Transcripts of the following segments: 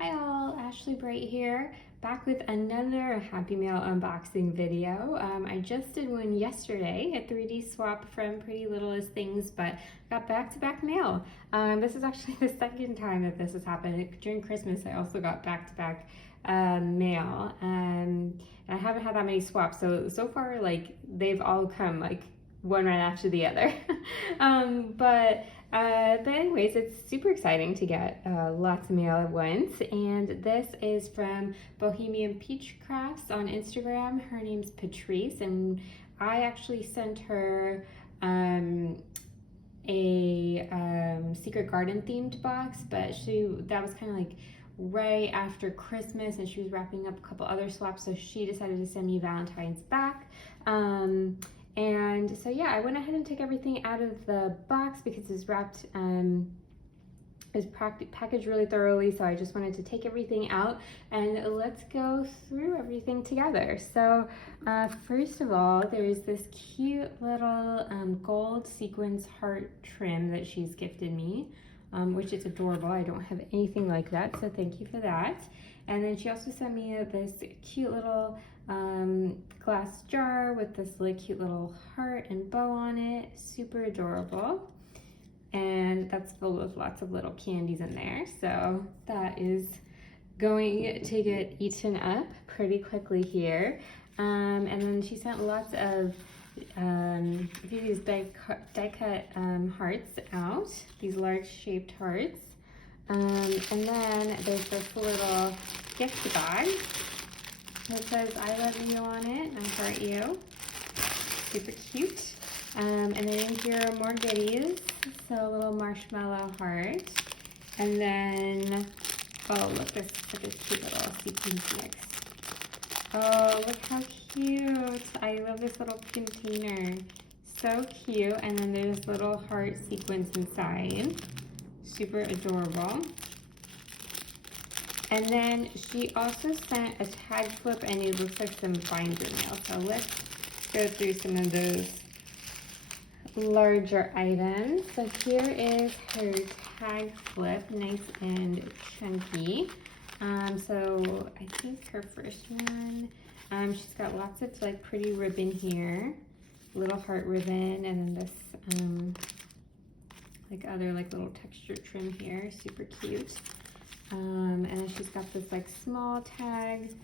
Hi all, Ashley Bright here, back with another Happy Mail unboxing video. I just did one yesterday, a 3D swap from Pretty Littlest Things, but got back-to-back mail. This is actually the second time that this has happened. During Christmas, I also got back-to-back mail, and I haven't had that many swaps, so far, like, they've all come, like, one right after the other. But anyways, it's super exciting to get lots of mail at once. And this is from bohemianpeachcrafts on Instagram. Her name's Patrice, and I actually sent her a secret garden themed box, but that was kind of like right after Christmas, and she was wrapping up a couple other swaps, so she decided to send me Valentine's back. And so yeah, I went ahead and took everything out of the box because it's wrapped, it's packaged really thoroughly, so I just wanted to take everything out and let's go through everything together. So first of all, there's this cute little gold sequins heart trim that she's gifted me, which is adorable. I don't have anything like that, so thank you for that. And then she also sent me this cute little glass jar with this really cute little heart and bow on it. Super adorable. And that's filled with lots of little candies in there. So that is going to get eaten up pretty quickly here. And then she sent lots of these die-cut hearts out, these large shaped hearts. And then there's this little gift bag that says I love you on it, I heart you. Super cute. And then in here are more goodies. So a little marshmallow heart. And then, oh look, this cute little sequins mix. Oh, look how cute. I love this little container. So cute. And then there's little heart sequins inside. Super adorable. And then she also sent a tag flip, and it looks like some binder mail. So let's go through some of those larger items. So here is her tag flip, nice and chunky. So I think her first one, she's got lots of like pretty ribbon here, little heart ribbon, and then this like other like little texture trim here, super cute. And then she's got this like small tag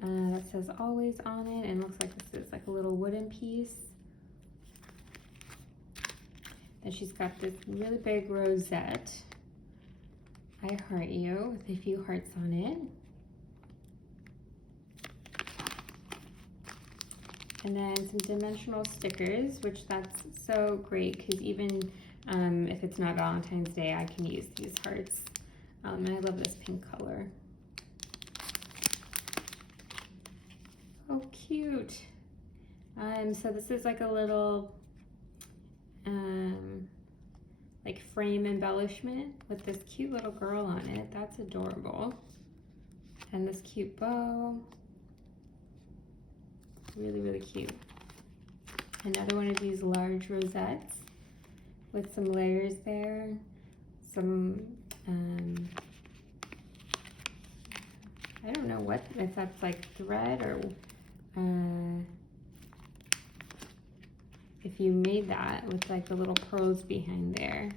that says always on it, and looks like this is like a little wooden piece. Then she's got this really big rosette, I heart you, with a few hearts on it. And then some dimensional stickers, which that's so great because even if it's not Valentine's Day, I can use these hearts. And I love this pink color. Oh, cute. So this is like a little like frame embellishment with this cute little girl on it. That's adorable. And this cute bow. Really, really cute. Another one of these large rosettes with some layers there. Some I don't know if that's like thread or if you made that with like the little pearls behind there.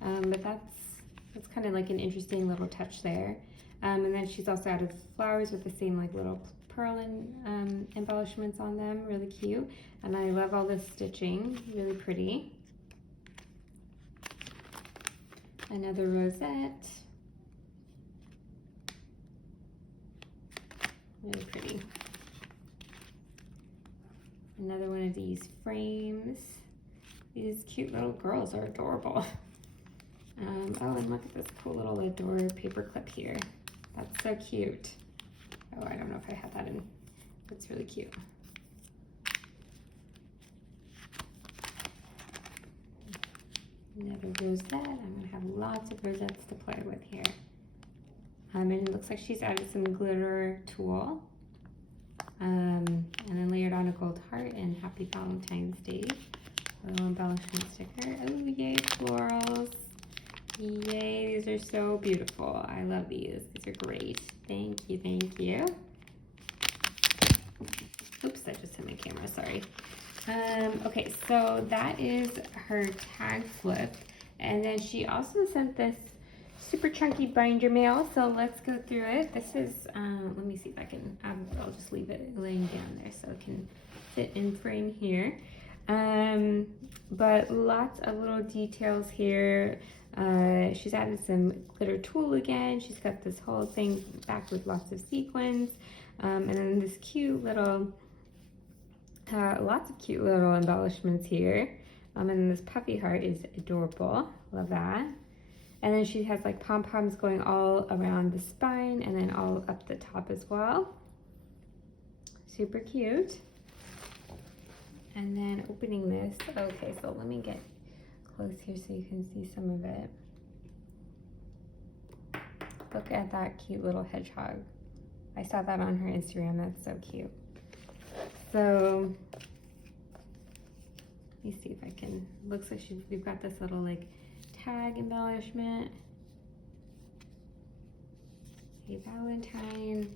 But that's kind of like an interesting little touch there. And then she's also added flowers with the same like little pearl and embellishments on them, really cute. And I love all this stitching, really pretty. Another rosette, really pretty. Another one of these frames. These cute little girls are adorable. Oh, and look at this cool little Adore paper clip here. That's so cute. Oh, I don't know if I have that in. That's really cute. Another rosette. I'm gonna have lots of rosettes to play with here. And it looks like she's added some glitter tulle. And then layered on a gold heart and Happy Valentine's Day. A little embellishment sticker. Oh yay, florals. Yay, these are so beautiful. I love these. These are great. Thank you, thank you. Oops, I just hit my camera, sorry. Okay, so that is her tag slip. And then she also sent this super chunky binder mail, so let's go through it. This is, let me see if I can, I'll just leave it laying down there so it can fit in frame here. But lots of little details here. She's added some glitter tulle again. She's got this whole thing back with lots of sequins. And then this cute little, lots of cute little embellishments here. And then this puffy heart is adorable. Love that. And then she has like pom-poms going all around the spine and then all up the top as well. Super cute. And then opening this, okay, so let me get close here so you can see some of it. Look at that cute little hedgehog. I saw that on her Instagram, that's so cute. So, let me see if I can, looks like we've got this little like tag embellishment. A Valentine,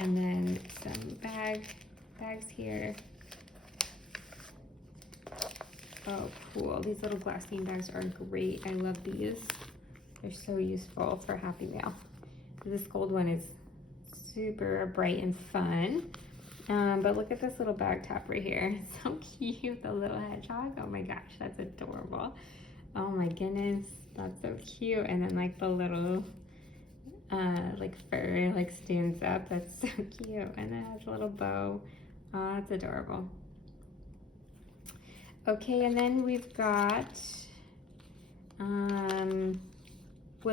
and then some bags here. Oh, cool. These little glass bean bags are great. I love these. They're so useful for Happy Mail. This gold one is super bright and fun. But look at this little bag top right here. It's so cute, the little hedgehog. Oh my gosh, that's adorable. Oh my goodness, that's so cute. And then like the little like fur like stands up. That's so cute. And it has a little bow. Oh, that's adorable. Okay, and then we've got wood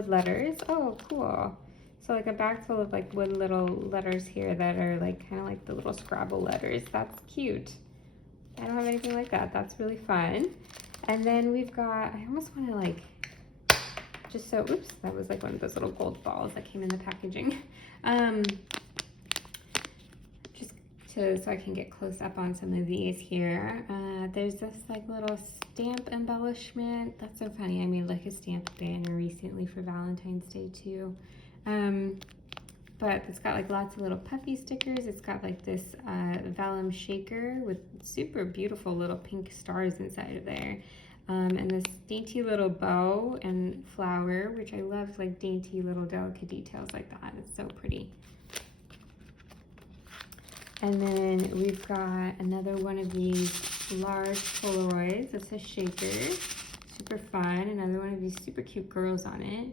letters. Oh, cool. So like a bag full of like wood little letters here that are like kind of like the little Scrabble letters. That's cute. I don't have anything like that. That's really fun. And then we've got, I almost want to like, just so, oops, that was like one of those little gold balls that came in the packaging. So I can get close up on some of these here. There's this like little stamp embellishment. That's so funny. I made like a stamp banner recently for Valentine's Day too. But it's got like lots of little puffy stickers. It's got like this vellum shaker with super beautiful little pink stars inside of there. And this dainty little bow and flower, which I love, like dainty little delicate details like that. It's so pretty. And then we've got another one of these large Polaroids. It's a shaker, super fun. Another one of these super cute girls on it.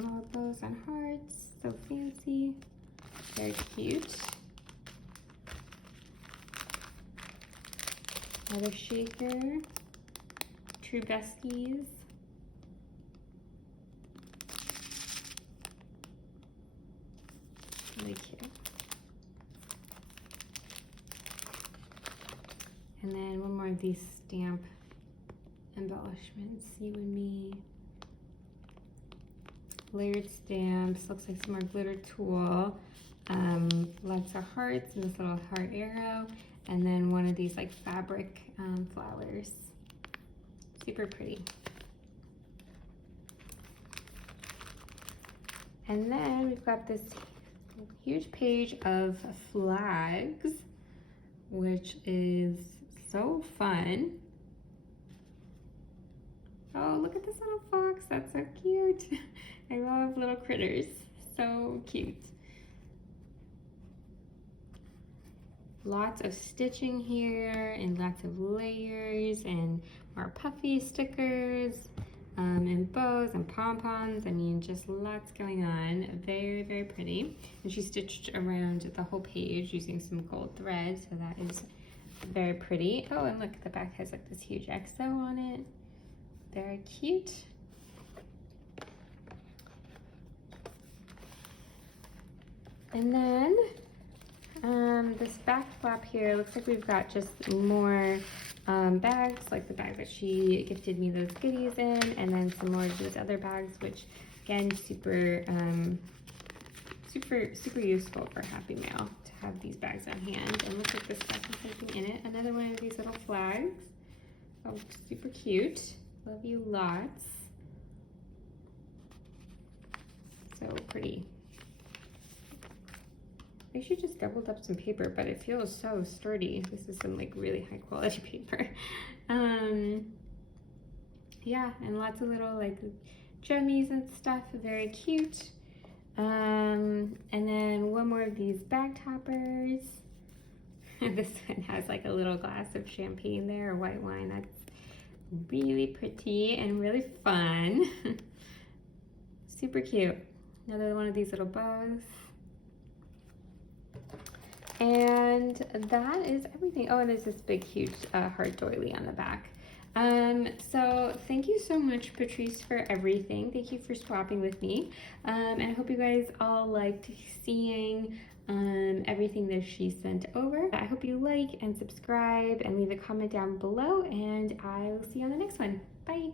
More bows and hearts, so fancy, very cute. Another shaker, true besties. Really cute. And then one more of these stamp embellishments, you and me. Layered stamps, looks like some more glitter tulle. Lots of hearts and this little heart arrow. And then one of these like fabric flowers. Super pretty. And then we've got this huge page of flags, which is so fun. Oh, look at this little fox. That's so cute. I love little critters. So cute. Lots of stitching here and lots of layers and more puffy stickers and bows and pom-poms. I mean, just lots going on. Very, very pretty. And she stitched around the whole page using some gold thread, so that is very pretty. Oh, and look, the back has like this huge XO on it. Very cute. And then this back flap here, looks like we've got just more bags, like the bag that she gifted me those goodies in, and then some more of these other bags, which again, super useful for Happy Mail to have these bags on hand. And look like this back has something in it. Another one of these little flags. Oh, super cute. Love you lots. So pretty. I should just doubled up some paper, but it feels so sturdy. This is some like really high quality paper. Yeah, and lots of little like jummies and stuff, very cute. And then one more of these bag toppers. This one has like a little glass of champagne there, or white wine. That's really pretty and really fun. Super cute. Another one of these little bows. And that is everything. Oh, and there's this big, huge heart doily on the back. So thank you so much, Patrice, for everything. Thank you for swapping with me. And I hope you guys all liked seeing everything that she sent over. I hope you like and subscribe and leave a comment down below, and I will see you on the next one. Bye.